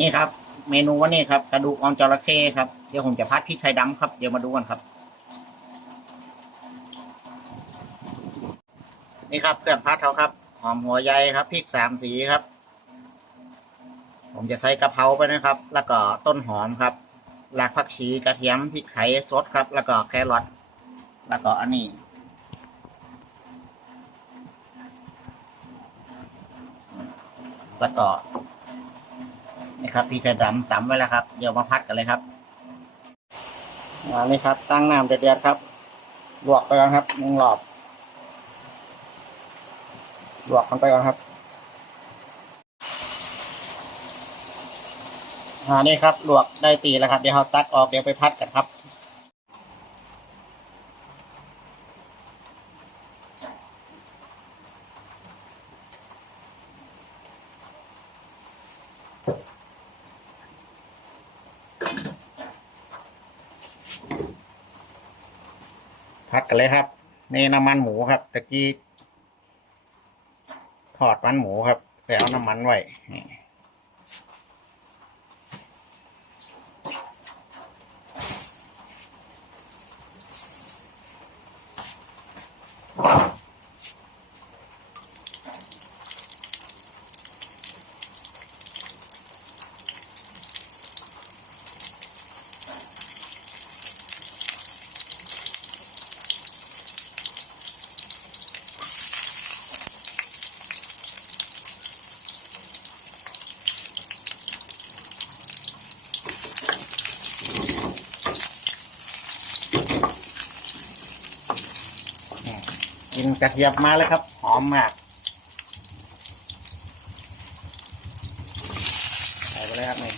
นี่ครับ เมนูวันนี้ครับกระดูกออนจระเข้ครับเดี๋ยวผมจะพัดพริกไทยดำครับเดี๋ยวมาดูกันครับ นี่ครับเครื่องพัดเขาครับหอมหัวใยครับพริกสามสีครับ ผมจะใส่กระเพราไปนะครับ แล้วก็ต้นหอมครับรากผักชีกระเทียมพริกไทยสดครับ แล้วก็แครอทแล้วก็อันนี้ แล้วก็นี่ครับพริกไทยดำตำไว้แล้วครับ เดี๋ยวมาพัดกันเลยครับอันนี้ครับ ตั้งน้ำเดือดๆครับลวกไปก่อนครับหนึ่งรอบลวกมันไปก่อนครับอ่านี่ครับลวกได้ตีแล้วครับ เดี๋ยวเราตักออกเดี๋ยวไปพัดกันครับ พัดกันเลยครับนี่น้ำมันหมูครับตะกี้ทอดมันหมูครับแล้วน้ำมันไว้นี่ กินกระเทียมมาเลยครับ หอมมากใส่ไปเลยครับนี่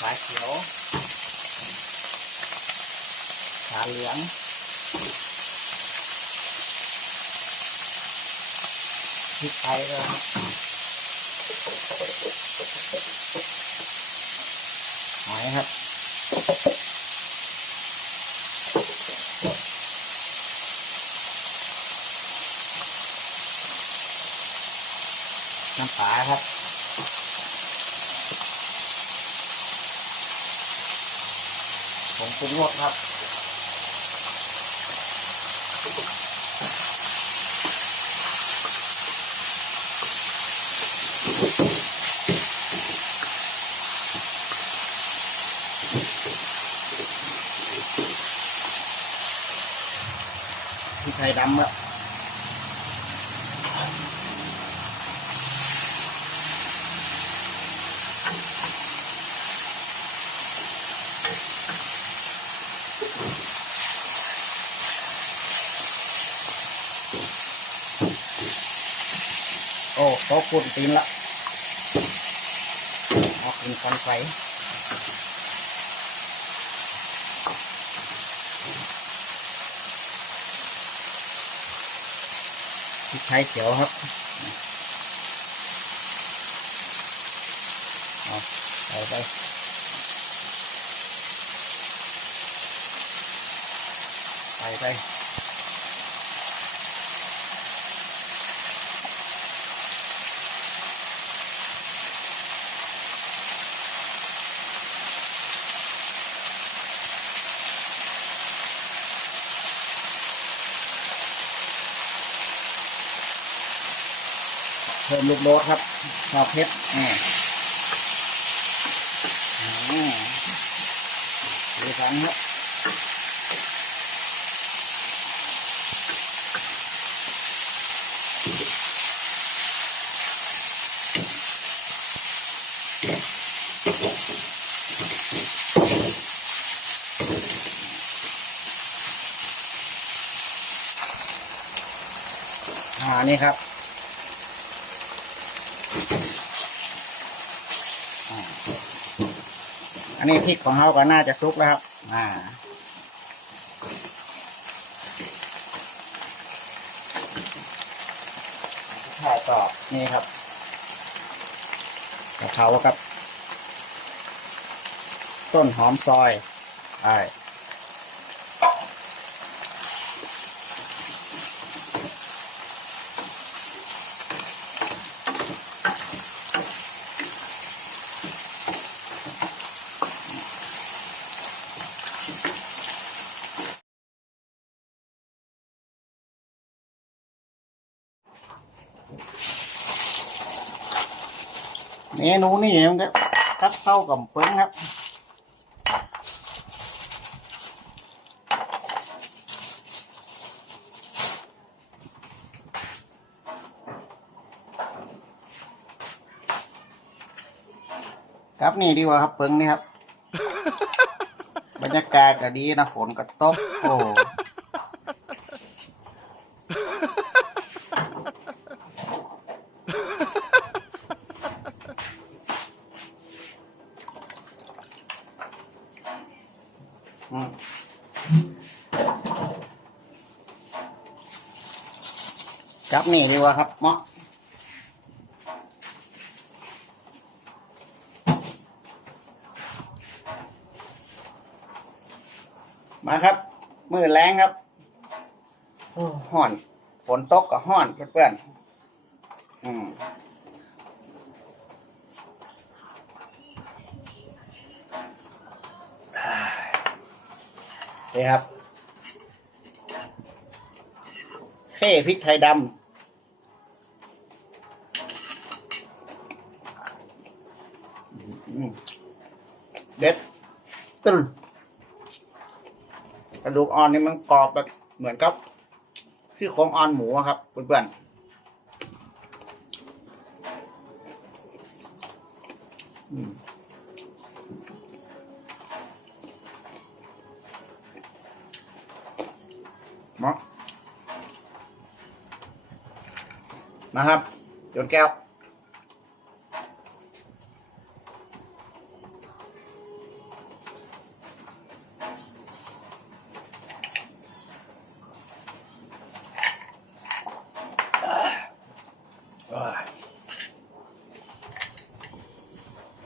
ขาเขียวขาเหลืองพริกไทยเลยครับ หอยครับ น้ำปลาครับผมปรุงรสครับ พริกไทยดำครับโอ้โต๊ะกุ่นตีนละออกกินกันไฟ พริกไทยเขียวครับเอาใส่ไปใส่ไป เพิ่มลูกโดดครับชอบเผ็ดนี่อืมดูกันครับอ่านี่ครับ อ่า อันนี้พริกของเขาก็น่าจะซุกแล้วครับ อ่า ใช่ต่อนี่ครับกะเพราครับ ต้นหอมซอยใช่ เมนูนี่มันก็คัดเข้ากับเปิ้งครับครับนี่ดีกว่าครับเปิงนี่ครับ บรรยากาศก็ดีนะฝนก็ตกโอ้ อืมครับนี่ดีกว่าครับเหมาะมาครับ มือแรงครับโอ้ห่อน ฝนตกก็ห่อนเพื่อนๆอืม นี่ครับเค้พริกไทยดำเด็ดตึ้นกระดูกอ่อนนี่มันกรอบแบบเหมือนกับที่โครงอ่อนหมูครับเพื่อนๆ มาครับโยนแก้ว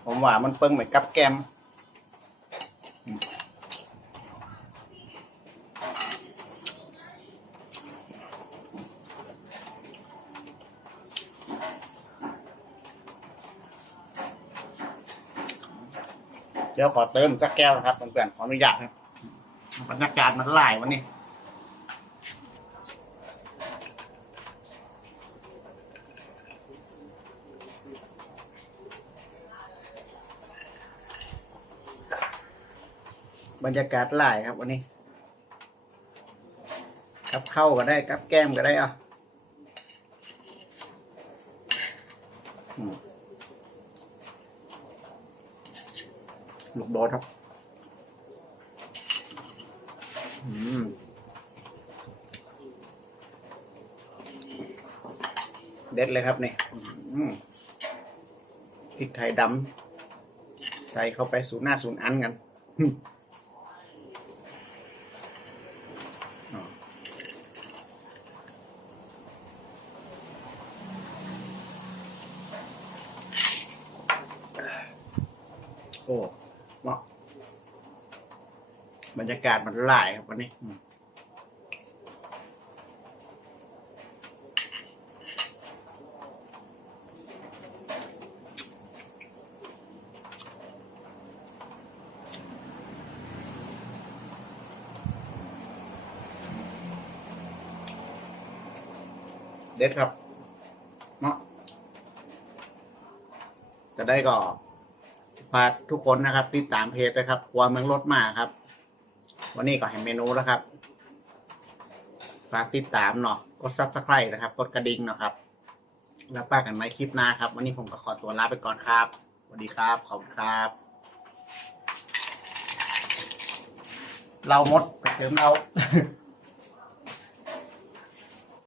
ผมว่ามันเปิ้งเหมือนกับแกม ดี๋ยวขอเติมสักแก้วนะครับเพื่อนๆขออนุญาตครับบรรยากาศมันหลายวันนี้บรรยากาศหลายครับวันนี้กับข้าก็ได้กับแก้มก็ได้อะ อืมลูกโดดครับอืมเด็ดเลยครับนี่พริกไทยดำใส่เข้าไปสูนหน้าสูนอันกันโอ้ เหมาะบรรยากาศมันหลายครับวันนี้เด็ดครับเนาะจะได้ก็ ฝากทุกคนนะครับ ติดตามเพจนะครับครัวเมืองรถมาครับ วันนี้ก็เห็นเมนูแล้วครับฝากติดตามเนาะกดซับสไครต์นะครับ กดกระดิ่งเนาะครับ แล้วปากันไหมคลิปหน้าครับ วันนี้ผมก็ขอตัวลาไปก่อนครับสวัสดีครับ ขอบคุณครับ เราหมดเติมเรา